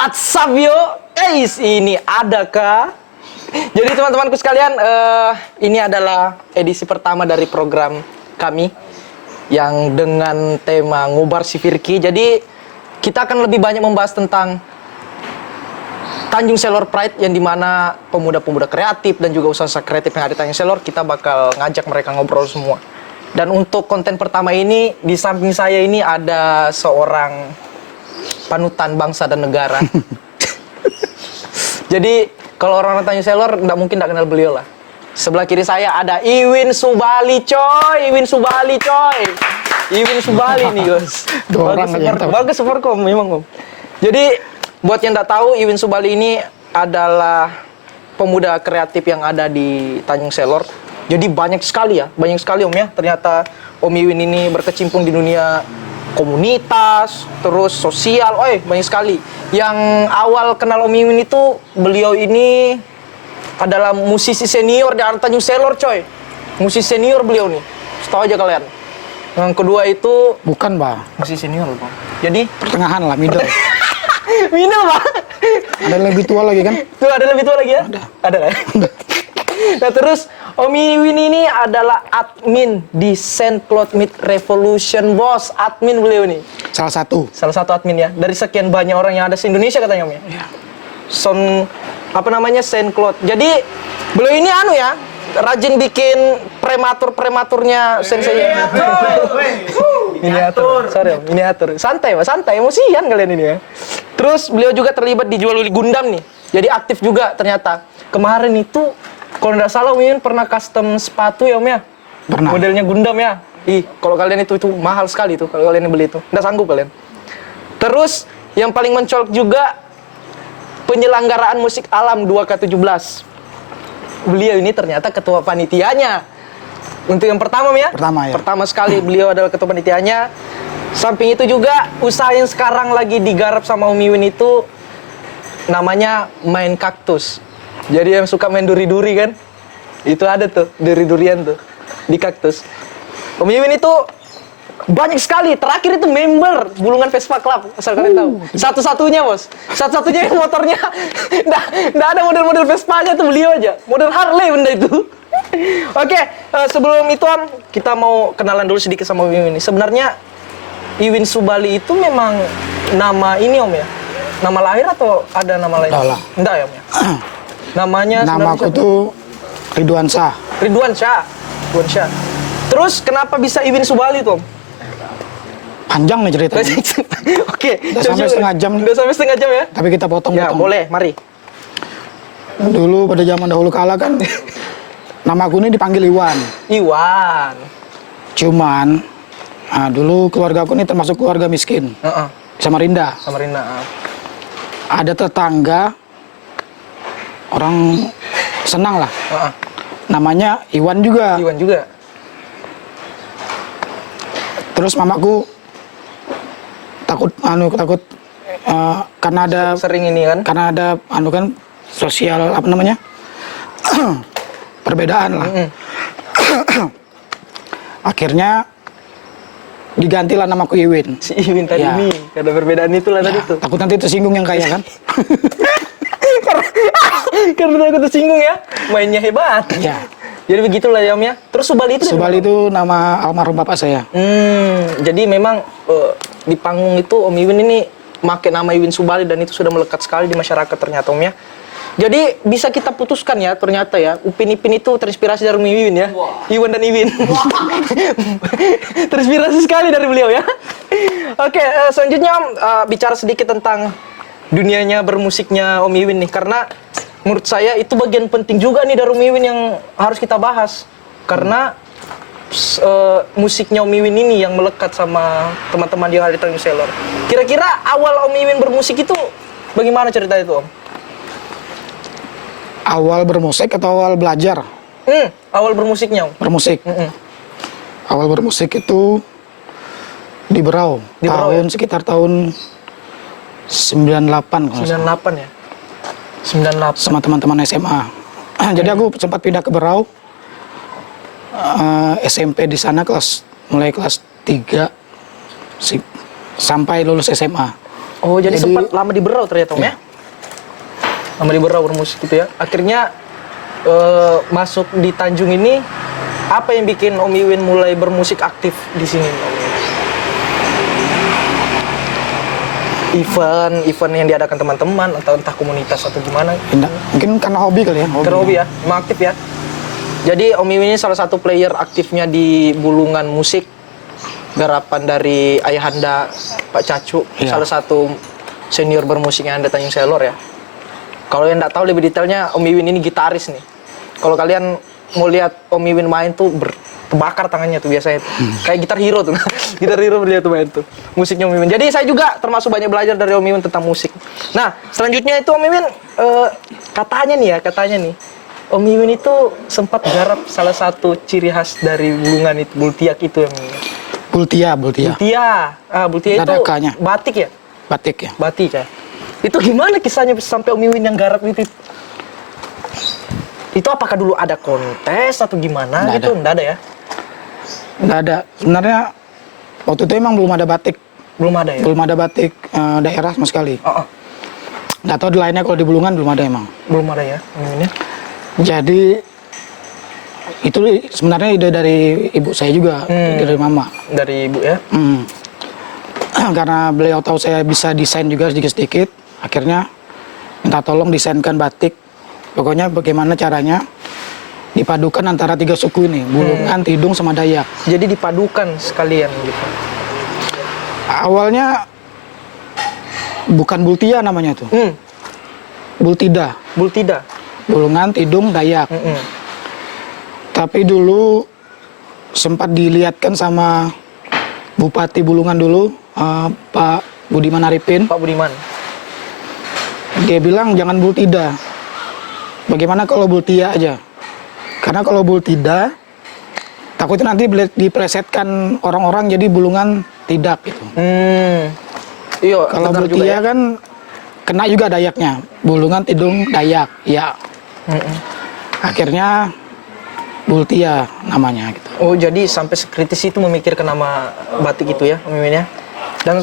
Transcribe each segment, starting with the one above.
What's up yo? Guys, ini adakah? Jadi teman-temanku sekalian, ini adalah edisi pertama dari program kami yang dengan tema Ngobar si Firki. Jadi kita akan lebih banyak membahas tentang Tanjung Selor Pride, yang dimana pemuda-pemuda kreatif dan juga usaha kreatif yang ada di Tanjung Selor, kita bakal ngajak mereka ngobrol semua. Dan untuk konten pertama ini, di samping saya ini ada seorang panutan bangsa dan negara. Jadi kalau orang Tanjung Selor nggak mungkin nggak kenal beliau lah. Sebelah kiri saya ada Iwin Subali coy, Iwin Subali coy, Iwin Subali nih guys. Bagus Superkom memang om. Jadi buat yang nggak tahu, Iwin Subali ini adalah pemuda kreatif yang ada di Tanjung Selor. Jadi banyak sekali om ya. Ternyata Om Iwin ini berkecimpung di dunia komunitas, terus sosial, banyak sekali. Yang awal kenal Om Iwin itu, beliau ini adalah musisi senior di Tanjung Selor coy. Musisi senior beliau nih, setahu aja kalian. Yang kedua itu bukan Bang, musisi senior Bang. Jadi pertengahan lah, middle. Middle Bang. Ada lebih tua lagi kan? Tuh ada lebih tua lagi ya? Ada lah. Nah terus Om Iwin ini adalah admin di Saint Cloud Meet Revolution, bos. Admin beliau nih. Salah satu admin ya. Dari sekian banyak orang yang ada di Indonesia katanya Om ya. Iya. Saint Cloud. Jadi beliau ini rajin bikin prematurnya sensei. Miniatur. Sorry Om, miniatur. Santai Mas, santai. Emosian kalian ini ya. Terus beliau juga terlibat di jual beli Gundam nih. Jadi aktif juga ternyata. Kemarin itu kalau nggak salah Om Iwin pernah custom sepatu ya Om ya? Pernah. Modelnya Gundam ya? Kalau kalian itu mahal sekali tuh kalau kalian beli itu. Nggak sanggup kalian. Terus yang paling mencolok juga penyelenggaraan musik alam 2K17. Beliau ini ternyata ketua panitianya. Untuk yang pertama ya? Pertama ya. Pertama sekali beliau adalah ketua panitianya. Samping itu juga usaha yang sekarang lagi digarap sama Om Iwin itu namanya main kaktus. Jadi yang suka main duri-duri kan, itu ada tuh, duri-durian tuh, di kaktus. Om Iwin itu banyak sekali, terakhir itu member Bulungan Vespa Club, asal kalian tahu. Satu-satunya bos, satu-satunya yang motornya, nggak ada model-model Vespa-nya tuh beliau aja, model Harley benda itu. Oke, sebelum itu Om, kita mau kenalan dulu sedikit sama Om Iwin. Sebenarnya Iwin Subali itu memang nama ini Om ya? Nama lahir atau ada nama lain? Enggak ya Om ya? Namaku tuh Ridwan Syah. Ridwan Syah. Terus kenapa bisa Iwin Subali tuh Om? Panjang nih ceritanya. Oke. Udah sampai setengah jam. Udah sampai setengah jam ya? Tapi kita potong-potong. Ya boleh, mari. Dulu pada zaman dahulu kala kan, namaku ini dipanggil Iwan. Iwan. Cuman, dulu keluarga aku ini termasuk keluarga miskin. Samarinda. Ada tetangga, orang senang lah. Namanya Iwan juga. Terus mamaku takut karena ada sering ini kan? Karena ada kan sosial perbedaan lah. Akhirnya digantilah namaku Iwin. Si Iwin tadi ya. nih, karena perbedaan itulah tadi tuh. Takut nanti tersinggung yang kaya kan? Karena takut tersinggung ya, mainnya hebat. Ya. Jadi begitulah ya Om ya. Terus Subali itu nama almarhum bapak saya. Jadi memang di panggung itu Om Iwin ini pakai nama Iwin Subali, dan itu sudah melekat sekali di masyarakat ternyata Om ya. Jadi bisa kita putuskan ya ternyata ya, Upin Ipin itu terinspirasi dari Om Iwin ya. Iwan dan Iwin. Terinspirasi sekali dari beliau ya. Oke, selanjutnya Om, bicara sedikit tentang dunianya bermusiknya Om Iwin nih, karena menurut saya itu bagian penting juga nih dari Om Iwin yang harus kita bahas. Karena musiknya Om Iwin ini yang melekat sama teman-teman yang ada di Tanjung Selor. Kira-kira awal Om Iwin bermusik itu bagaimana cerita itu Om? Awal bermusik atau awal belajar? Awal bermusiknya Om. Bermusik. Awal bermusik itu di Berau. Sekitar tahun 98 kalau 98 ya? 98. Sama teman-teman SMA. Jadi aku sempat pindah ke Berau. SMP di sana mulai kelas 3 sampai lulus SMA. Oh, jadi sempat lama di Berau ternyata Om ya? Lama di Berau bermusik gitu ya. Akhirnya masuk di Tanjung ini, apa yang bikin Om Iwin mulai bermusik aktif di sini Om Iwin? Event yang diadakan teman-teman atau entah komunitas atau gimana? Mungkin karena hobi kali ya. Karena hobi ya, emang aktif ya. Jadi Om Iwin ini salah satu player aktifnya di Bulungan Musik, garapan dari ayahanda Pak Cacu, salah satu senior bermusik yang ada Tanjung Selor ya. Kalau yang nggak tahu lebih detailnya, Om Iwin ini gitaris nih. Kalau kalian mau lihat Om Iwin main tuh terbakar tangannya tuh biasanya tuh. Kayak Gitar Hero tuh. Gitar Hero dia tuh main tuh. Musiknya Om Iwin. Jadi saya juga termasuk banyak belajar dari Om Iwin tentang musik. Nah, selanjutnya itu Om Iwin katanya nih Om Iwin itu sempat garap salah satu ciri khas dari Bulungan itu, Bultiak itu yang Bultia. Bultia itu Nadakanya. batik ya? Batik ya. Batik ya. Itu gimana kisahnya sampai Om Iwin yang garap itu? Itu apakah dulu ada kontes atau gimana Nggak gitu? ada. Nggak ada ya? Nggak ada. Sebenarnya waktu itu emang belum ada batik. Belum ada ya? Belum ada batik daerah sama sekali. Oh. Nggak tahu di lainnya, kalau di Bulungan belum ada emang. Belum ada ya Om Iwin ya? Jadi itu sebenarnya ide dari ibu saya juga, ide dari mama. Dari ibu ya? Karena beliau tahu saya bisa desain juga sedikit-sedikit, akhirnya minta tolong desainkan batik. Pokoknya bagaimana caranya dipadukan antara 3 suku ini, Bulungan, Tidung, sama Dayak. Jadi dipadukan sekalian gitu? Awalnya bukan Bultia namanya tuh, Bultida. Bultida? Bulungan, Tidung, Dayak. Tapi dulu sempat dilihatkan sama Bupati Bulungan dulu, Pak Budiman Arifin. Pak Budiman. Dia bilang jangan Bultida. Bagaimana kalau Bultia aja? Karena kalau Bultida, takutnya nanti diplesetkan orang-orang jadi Bulungan tidak gitu. Iya. Kalau Bultia ya kan kena juga Dayaknya. Bulungan, Tidung, Dayak. Ya. Akhirnya Bultia namanya gitu. Oh, jadi sampai sekritis itu memikirkan nama batik itu ya, Om Iwin ya? Dan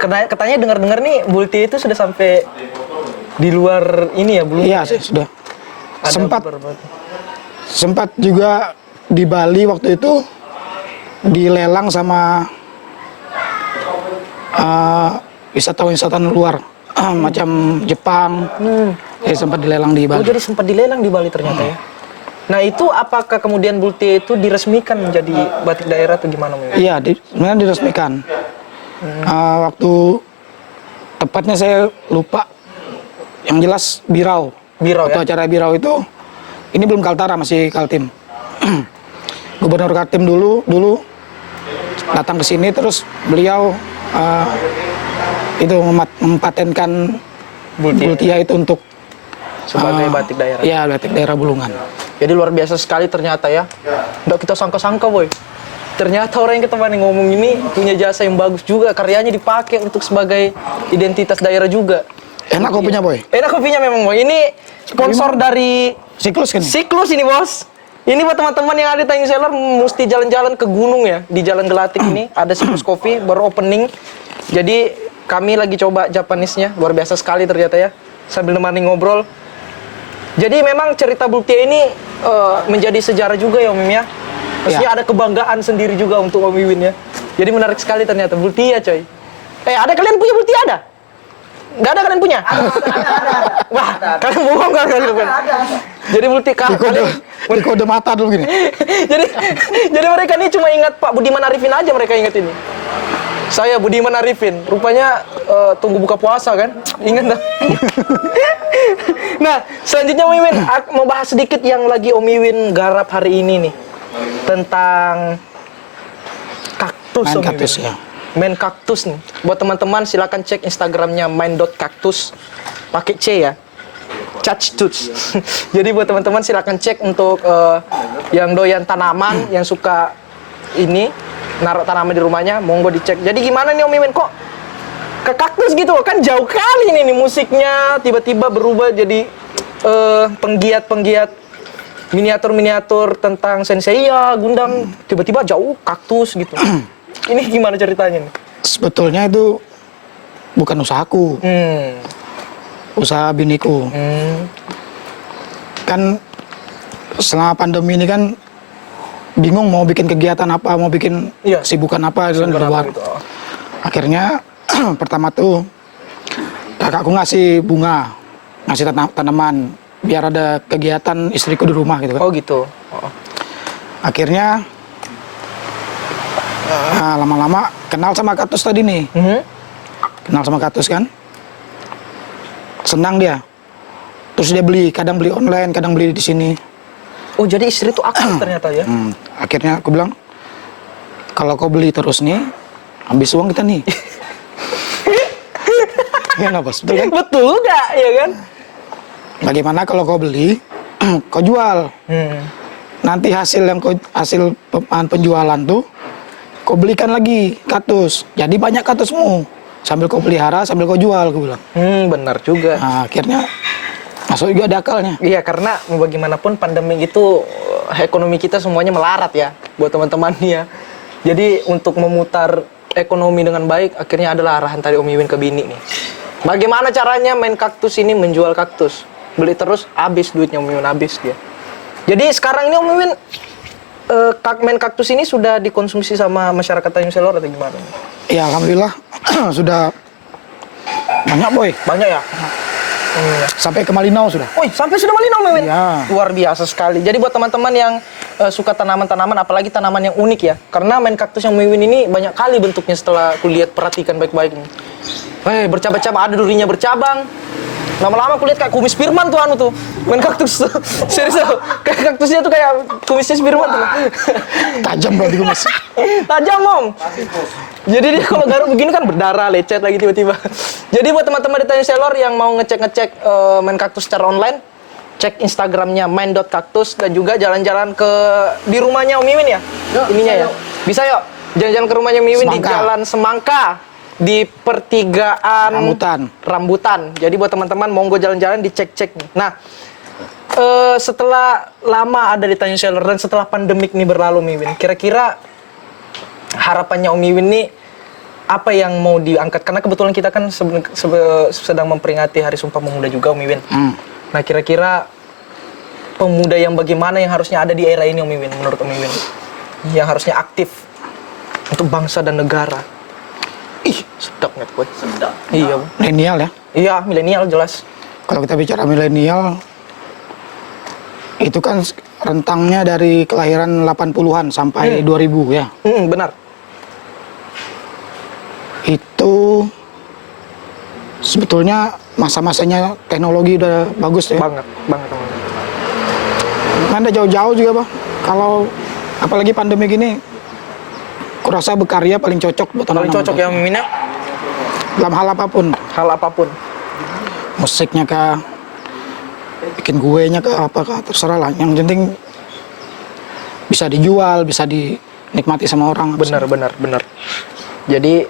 katanya dengar-dengar nih Bultia itu sudah sampai di luar ini ya, belum? Iya, sudah. Ada Sempat juga di Bali waktu itu dilelang sama wisatawan luar, macam Jepang. Sempat dilelang di Bali. Oh, jadi sempat dilelang di Bali ternyata ya? Nah, itu apakah kemudian Bultia itu diresmikan menjadi batik daerah atau gimana? Iya, sebenarnya diresmikan. Waktu tepatnya saya lupa. Yang jelas Birau. Birau waktu ya? acara Birau itu, ini belum Kaltara, masih Kaltim. Gubernur Kaltim dulu datang ke sini, terus beliau itu mempatenkan Bultia itu untuk sebagai batik daerah. Iya, batik daerah Bulungan. Jadi luar biasa sekali ternyata ya. Nggak kita sangka-sangka, boy. Ternyata orang yang kita ngomong ini punya jasa yang bagus juga. Karyanya dipakai untuk sebagai identitas daerah juga. Enak kopinya, boy. Enak kopinya memang, boy. Ini sponsor dari Siklus kan? Siklus ini, bos. Ini buat teman-teman yang ada di Tanjung Selor mesti jalan-jalan ke gunung ya. Di Jalan Gelatik ini ada Siklus Coffee baru opening. Jadi kami lagi coba Japanisnya. Luar biasa sekali ternyata ya. Sambil nemani ngobrol. Jadi memang cerita Bultia ini menjadi sejarah juga ya Om Iwin ya. Maksudnya ada kebanggaan sendiri juga untuk Om Iwin ya. Jadi menarik sekali ternyata Bultia, coy. Ada kalian punya Bultia ada? Nggak ada kalian punya? Ada. Wah, kalian bohong kan kalian? Ada. Jadi Bultia di kode mata dulu gini. jadi mereka ini cuma ingat Pak Budiman Arifin aja, mereka ingat ini. Saya Budiman Arifin, rupanya tunggu buka puasa kan? Ingat dah. Nah, selanjutnya Om Iwin mau bahas sedikit yang lagi Om Iwin garap hari ini nih. Tentang kaktus Om kaktus Iwin. ya. Main kaktus nih. Buat teman-teman silakan cek Instagramnya main.kaktus. Pakai C ya. Cactus. Jadi buat teman-teman silakan cek untuk yang doyan tanaman, yang suka ini naruh tanaman di rumahnya, monggo dicek. Jadi gimana nih Om Iwin kok ke kaktus gitu? Kan jauh kali nih musiknya tiba-tiba berubah jadi penggiat miniatur-miniatur tentang Senseiya, Gundam, tiba-tiba jauh kaktus gitu. Ini gimana ceritanya nih? Sebetulnya itu bukan usahaku, usaha biniku. Kan selama pandemi ini kan bingung mau bikin kegiatan apa, mau bikin Iya. kesibukan apa di Kenapa luar. gitu? Oh. Akhirnya pertama tuh kakakku ngasih bunga, ngasih tanaman biar ada kegiatan istriku di rumah gitu kan. Oh gitu. Oh. Akhirnya lama-lama kenal sama kaktus tadi nih. Kenal sama kaktus kan. Senang dia. Terus dia beli, kadang beli online, kadang beli di sini. Oh jadi istri tuh aktif ternyata ya? Akhirnya aku bilang, kalau kau beli terus nih, habis uang kita nih. Iya bos, betul kan? Betul nggak, ya kan? Bagaimana kalau kau beli, kau jual. Nanti hasil penjualan tuh, kau belikan lagi kaktus. Jadi banyak kaktusmu. Sambil kau pelihara, sambil kau jual, aku bilang. Benar juga. Nah, akhirnya masuk juga ada akalnya. Iya, karena mau bagaimanapun pandemi itu ekonomi kita semuanya melarat ya buat teman-teman ya. Jadi untuk memutar ekonomi dengan baik akhirnya adalah arahan tadi Om Iwin ke bini nih. Bagaimana caranya main kaktus ini menjual kaktus? Beli terus habis duitnya Om Iwin, habis dia. Jadi sekarang ini Om Iwin main kaktus ini sudah dikonsumsi sama masyarakat Tanjung Selor atau gimana? Ya alhamdulillah sudah banyak boy. Banyak ya? Sampai ke Malinau sudah. Woi, sampai sudah Malinau, Mimin? Iya. Luar biasa sekali. Jadi buat teman-teman yang suka tanaman-tanaman, apalagi tanaman yang unik ya. Karena main kaktus yang Mimin ini banyak kali bentuknya setelah kulihat perhatikan baik-baik. Bercabang-cabang, ada durinya bercabang. Lama-lama kulihat kayak kumis Firman tuh anu tuh. Main kaktus tuh. Serius tuh. Kayak kaktusnya tuh kayak kumisnya Firman tuh. Tajam berarti kumis. Tajam, Om. Jadi dia kalau garuk begini kan berdarah, lecet lagi tiba-tiba. Jadi buat teman-teman di Tanjung Selor yang mau ngecek-ngecek main kaktus secara online, cek Instagramnya main.kaktus dan juga jalan-jalan ke di rumahnya Om Mimin ya. Ininya ya. Bisa yuk. Jalan-jalan ke rumahnya Mimin di Semangka. Jalan Semangka di pertigaan Rambutan. Jadi buat teman-teman monggo jalan-jalan dicek-cek. Nah, setelah lama ada di Tanjung Selor dan setelah pandemik ini berlalu Mimin, kira-kira harapannya Om Iwin nih apa yang mau diangkat? Karena kebetulan kita kan sedang memperingati Hari Sumpah Pemuda juga Om Iwin. Nah kira-kira pemuda yang bagaimana yang harusnya ada di era ini Om Iwin menurut Om Iwin? Yang harusnya aktif untuk bangsa dan negara. Ih sedap nggak gue? Sedap. Iya. Milenial ya. Iya milenial jelas. Kalau kita bicara milenial, itu kan rentangnya dari kelahiran 80-an sampai 2000 ya. Benar. Itu sebetulnya masa-masanya teknologi udah bagus ya. Banget. Nggak jauh-jauh juga, Pak. Kalau apalagi pandemi gini, kurasa berkarya paling cocok buat Paling anak-anak. cocok ya Om Iwin ya? Dalam hal apapun. Hal apapun. Musiknya kah, bikin kuenya kah, apa kah, terserah lah. Yang penting bisa dijual, bisa dinikmati sama orang. Benar. Jadi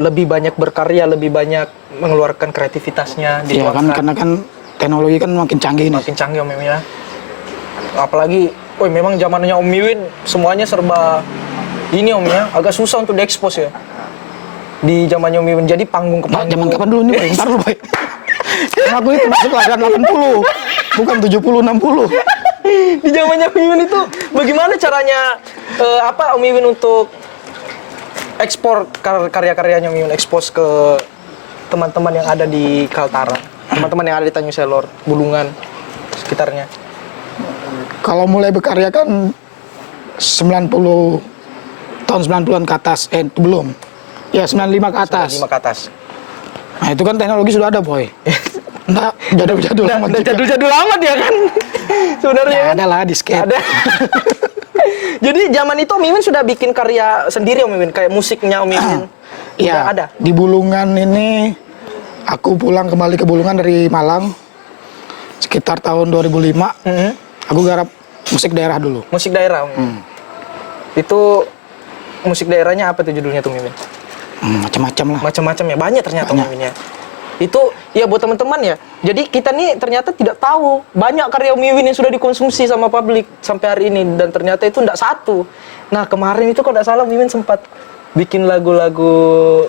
lebih banyak berkarya, lebih banyak mengeluarkan kreativitasnya. Iya kan, karena kan teknologi kan makin canggih nih. Makin canggih Om Mimin ya. Apalagi, memang zamannya Om Mimin semuanya serba ini Om ya, agak susah untuk diekspos ya. Di zamannya Om Mimin, jadi panggung ke Nah, panggung. zaman kapan dulu nih, Pak? Ntar dulu, Pak. Karena aku itu masuk kelahiran 80, bukan 70-60. Di zamannya Om Mimin itu, bagaimana caranya Om Mimin untuk ekspor karya-karyanya Om Mimin, ekspos ke teman-teman yang ada di Kaltara, teman-teman yang ada di Tanjung Selor, Bulungan, sekitarnya. Kalau mulai berkarya kan 90 tahun 90-an ke atas, itu belum. Ya 95 ke atas. 5 ke atas. Nah itu kan teknologi sudah ada, Boy. Nggak jadul-jadul amat Udah juga. jadul-jadul amat ya kan? Sebenarnya Ya kan? ada lah disket. Ada. Jadi zaman itu Om Mimin sudah bikin karya sendiri Om Mimin, kayak musiknya Om Mimin. Iya, Udah ada. di Bulungan ini aku pulang kembali ke Bulungan dari Malang sekitar tahun 2005. Aku garap musik daerah dulu. Musik daerah Om Mimin. Itu musik daerahnya apa tuh judulnya tuh Mimin? Macam-macam lah. Macam-macam ya, banyak ternyata Om Banyak. Mimin ya. Itu ya buat teman-teman ya. Jadi kita nih ternyata tidak tahu banyak karya Om Mimin yang sudah dikonsumsi sama publik sampai hari ini dan ternyata itu tidak satu. Nah kemarin itu kalau tidak salah Om Mimin sempat bikin lagu-lagu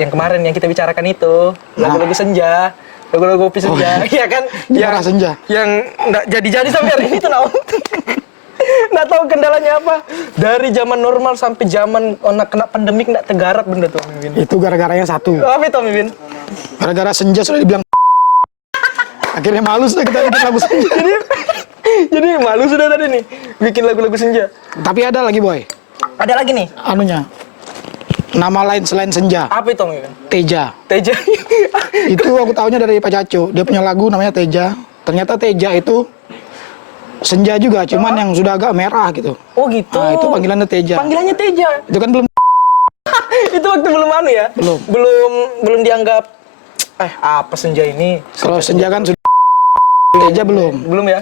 yang kemarin yang kita bicarakan itu, lagu-lagu senja, lagu-lagu kopi senja, iya kan? Gimana senja? Yang nggak jadi-jadi sampai hari ini tuh naon. Nggak tahu kendalanya apa. Dari zaman normal sampai zaman kena pandemik nggak tergarap benda tuh, Om Mimin. Itu gara-garanya satu. Apa itu, Om Mimin? Gara-gara senja sudah dibilang akhirnya malu sudah kita bikin lagu senja. Jadi malu sudah tadi nih bikin lagu-lagu senja. Tapi ada lagi boy, Ada lagi nih. anunya. Nama lain selain senja, Apa itu, Om Mimin? Teja. Teja. Itu aku taunya dari Pak Caco. Dia punya lagu namanya Teja. Ternyata Teja itu senja juga, cuman yang sudah agak merah gitu. Oh gitu. Nah, itu panggilannya Teja. Panggilannya Teja. Itu kan belum Itu waktu belum anu ya? Belum. Belum dianggap apa senja ini? kalau senja kan sudah Teja belum. Belum ya?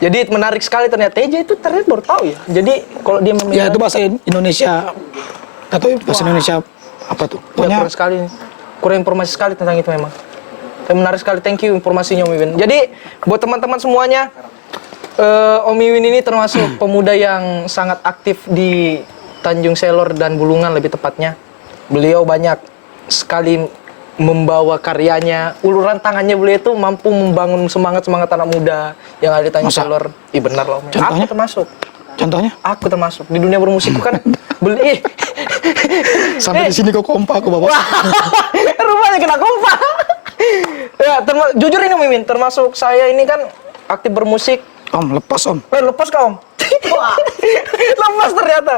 Jadi menarik sekali ternyata Teja itu ternyata baru tahu ya. Jadi kalau dia Ya itu bahasa Indonesia. Atau bahasa Indonesia apa tuh? Ya, Pokoknya kurang sekali. Kurang informasi sekali tentang itu memang. Menarik sekali. Thank you informasinya Om Iwin. Jadi buat teman-teman semuanya, Om Iwin ini termasuk pemuda yang sangat aktif di Tanjung Selor dan Bulungan lebih tepatnya. Beliau banyak sekali membawa karyanya, uluran tangannya beliau itu mampu membangun semangat-semangat anak muda yang ada di Tanjung Masa? Selor. Ih benar loh. Om. Contohnya? Aku termasuk. contohnya Aku termasuk. Di dunia bermusikku kan beli sampai di sini kok kompak aku bapak. Rupanya kena kompak. Ya, jujur ini Mimin, termasuk saya ini kan aktif bermusik. Om lepas om. Lepas kau, Om. Lepas ternyata.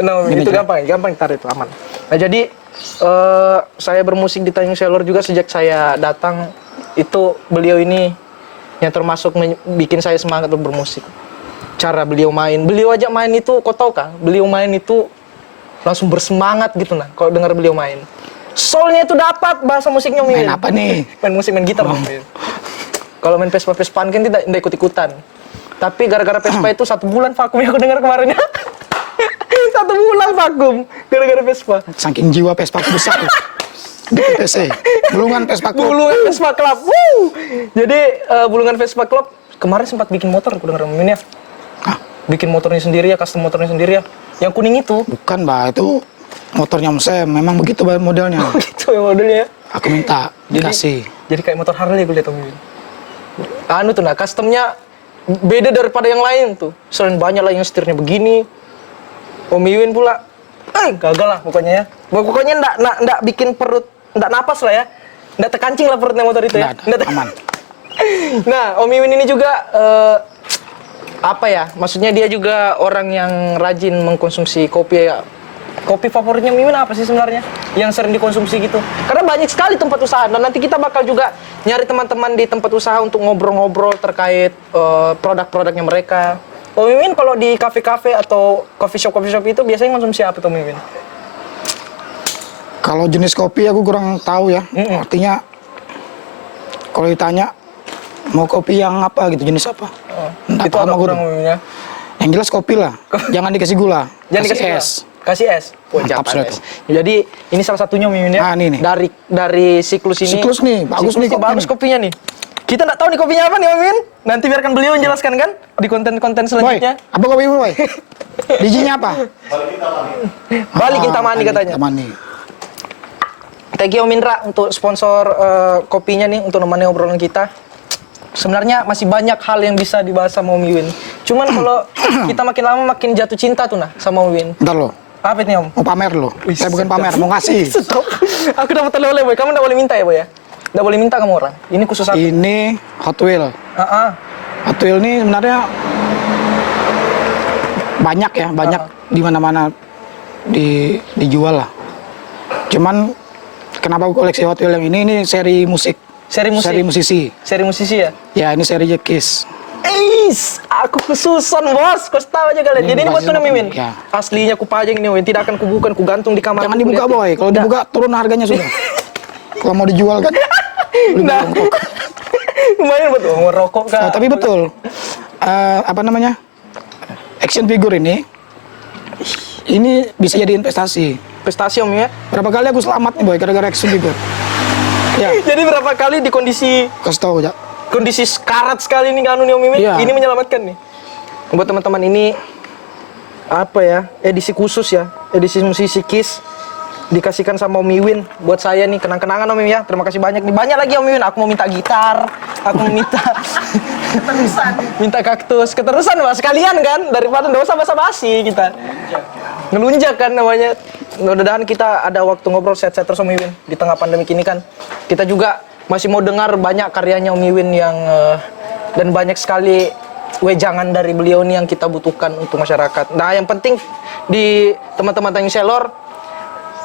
Nah, Gini itu aja. gampang ditarik itu aman. Nah, jadi saya bermusik di Tanjung Selor juga sejak saya datang. Itu beliau ini yang termasuk bikin saya semangat untuk bermusik. Cara beliau main, beliau aja main itu, kau tahu kan? Beliau main itu langsung bersemangat gitu nah. Kalau dengar beliau main, soulnya itu dapat bahasa musiknya Mimin. Main apa nih? Main musik, main gitar. Mimin. Kalau main Vespa-Vespaan kan tidak ikut-ikutan. Tapi gara-gara Vespa itu 1 bulan vakum yang aku dengar kemarin. 1 bulan vakum gara-gara Vespa. Saking jiwa Vespa aku besar. Di PC. Bulungan Vespa Club. Bulungan Vespa Club. Woo! Jadi Bulungan Vespa Club kemarin sempat bikin motor aku dengar Mimin ya. Ah, Bikin motornya sendiri ya, custom motornya sendiri ya. Yang kuning itu. bukan mbak, itu motornya Om Sam. Memang begitu Mbak, modelnya. Gitu ya modelnya. Aku minta dikasih. Jadi kayak motor Harley gue lihat Om Mimin. Anu tuh nah, customnya beda daripada yang lain tuh. Selain banyak lah yang setirnya begini. Om Mimin pula, gagal lah pokoknya ya. Pokoknya ndak bikin perut, ndak napas lah ya. Ndak terkancing lah perutnya motor itu ya. Nggak ada, aman. Nah, Om Mimin ini juga apa ya? Maksudnya dia juga orang yang rajin mengkonsumsi kopi ya. Kopi favoritnya Mimin apa sih sebenarnya? Yang sering dikonsumsi gitu. Karena banyak sekali tempat usaha dan nanti kita bakal juga nyari teman-teman di tempat usaha untuk ngobrol-ngobrol terkait produk-produknya mereka. Om Mimin kalau di kafe-kafe atau coffee shop itu biasanya konsumsi apa tuh Mimin? Kalau jenis kopi aku kurang tahu ya. Artinya kalau ditanya mau kopi yang apa gitu, jenis apa? Nggak Itu paham agak aku kurang tuh. Mimin ya. Yang jelas kopi lah. Jangan dikasih gula. Jangan dikasih es. es. Kasih es. Wah, Mantap jangan sudah es. tuh. Jadi ini salah satunya Mimin ya. Ah, ini nih. Dari siklus ini. Siklus nih, bagus nih kopinya bagus nih. kopinya nih. Kita nggak tahu nih kopinya apa nih Mimin. Nanti biarkan beliau menjelaskan kan di konten-konten Boy, selanjutnya. apa kopimu boy? Bijinya apa? Balik Kintamani katanya. Kintamani. Thank you Om Indra untuk sponsor kopinya nih untuk nemani obrolan kita. Sebenarnya masih banyak hal yang bisa dibahas sama Om Iwin. Cuman kalau kita makin lama makin jatuh cinta tuh nah sama Om Iwin. Bentar lo, Apa itu Om? mau pamer lo. Saya bukan pamer, mau ngasih. Stop. Aku dapat oleh-oleh Boy. Kamu nggak boleh minta ya Boy ya? Nggak boleh minta kamu orang. Ini khusus aku. Ini Hot Wheel. Hot Wheel ini sebenarnya banyak ya, banyak di mana-mana dijual lah. Cuman kenapa aku koleksi Hot Wheel yang ini seri musik. Seri musik? Seri musisi. Seri musisi ya? Ya, ini seri Kiss. Aku khususan bos, kau tahu aja kalian. Jadi ini buat tuh Mimin. Ya. Aslinya ku pajang ini Mimin, tidak akan kubukan, ku gantung di kamar. Jangan dibuka boy, kalau dibuka turun harganya sudah. Kalau mau dijual kan, Nah, lumayan buat uang rokok kan. nah, tapi betul. Apa namanya? Action figure ini bisa jadi investasi. Prestasi Om ya. Berapa kali aku selamat nih boy, gara-gara action figure. Ya, Jadi berapa kali di kondisi kasih tahu ya. karat sekali nih kan Om Mimin, Iya. ini menyelamatkan nih. Buat teman-teman ini apa ya? Edisi khusus ya, edisi musisi Kiss. dikasihkan sama Om Iwin buat saya nih, kenang-kenangan Om Iwin ya. Terima kasih banyak nih. Banyak lagi Om Iwin. Aku mau minta gitar, aku mau minta minta kaktus. Keterusan Mas, sekalian kan, daripada nggak usah basa-basi kita. Ngelunjak kan namanya. Mudah-mudahan kita ada waktu ngobrol set-set terus Om Iwin di tengah pandemi ini kan. Kita juga masih mau dengar banyak karyanya Om Iwin yang dan banyak sekali wejangan dari beliau nih yang kita butuhkan untuk masyarakat. Nah, yang penting di teman-teman Tanjung Selor,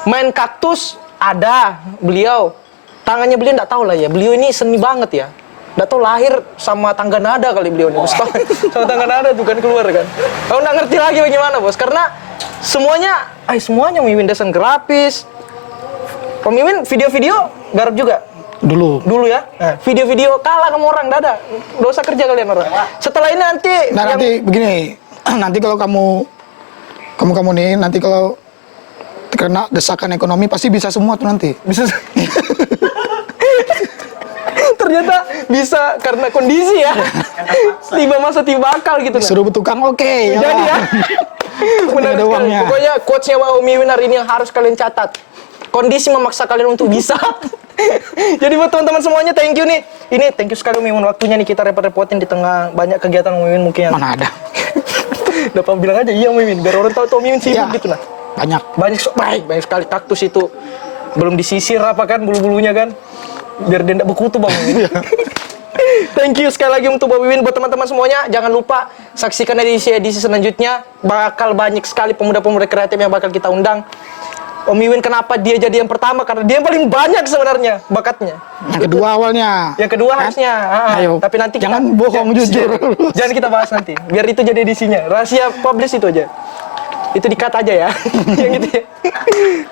main kaktus ada beliau. Tangannya beliau nggak tahu lah ya. Beliau ini seni banget ya. Nggak tahu lahir sama tangga nada kali beliau ini. Bos. Sama tangga nada tuh kan keluar kan. Kalau nggak ngerti lagi bagaimana bos. Karena semuanya Om Iwin desain grafis. Om Iwin video-video garap juga. Dulu ya. Nah, video-video kalah sama orang, nggak ada. Dosa kerja kalian orang. Setelah ini nanti. Nah, nanti begini. Nanti kalau kamu nih, nanti kalau kena desakan ekonomi pasti bisa semua tuh nanti. Bisa. Ternyata bisa karena kondisi ya. Tiba masa tiba akal gitu. Suruh bertukang oke. Jadi ya. Benar ada sekali. uangnya. Pokoknya quotes-nya Om Iwin hari ini yang harus kalian catat. Kondisi memaksa kalian untuk bisa. Jadi buat teman-teman semuanya, thank you nih. Ini thank you sekali Om Iwin, waktunya nih kita repot-repotin di tengah banyak kegiatan Om Iwin mungkin. Mana ada. Dapat bilang aja iya Om Iwin, biar orang tahu tuh Om Iwin sibuk Ya, gitu lah. banyak. Banyak sekali kaktus itu. Belum disisir apa kan bulu-bulunya kan. Biar dia tidak berkutu Bang Iwin. Thank you sekali lagi untuk Bang Iwin. Buat teman-teman semuanya, jangan lupa saksikan edisi selanjutnya. Bakal banyak sekali pemuda-pemuda kreatif yang bakal kita undang. Om Iwin kenapa dia jadi yang pertama? Karena dia yang paling banyak sebenarnya bakatnya. Yang kedua awalnya. Yang kedua harusnya. Ayo, Tapi nanti jangan bohong, jujur. Jangan kita bahas nanti. Biar itu jadi edisinya. Rahasia publish itu aja. Itu di-cut aja ya. Yang gitu ya.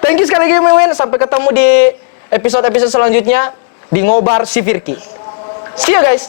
Thank you sekali lagi Om Iwin. Sampai ketemu di episode-episode selanjutnya di Ngobar si Firki. See you guys.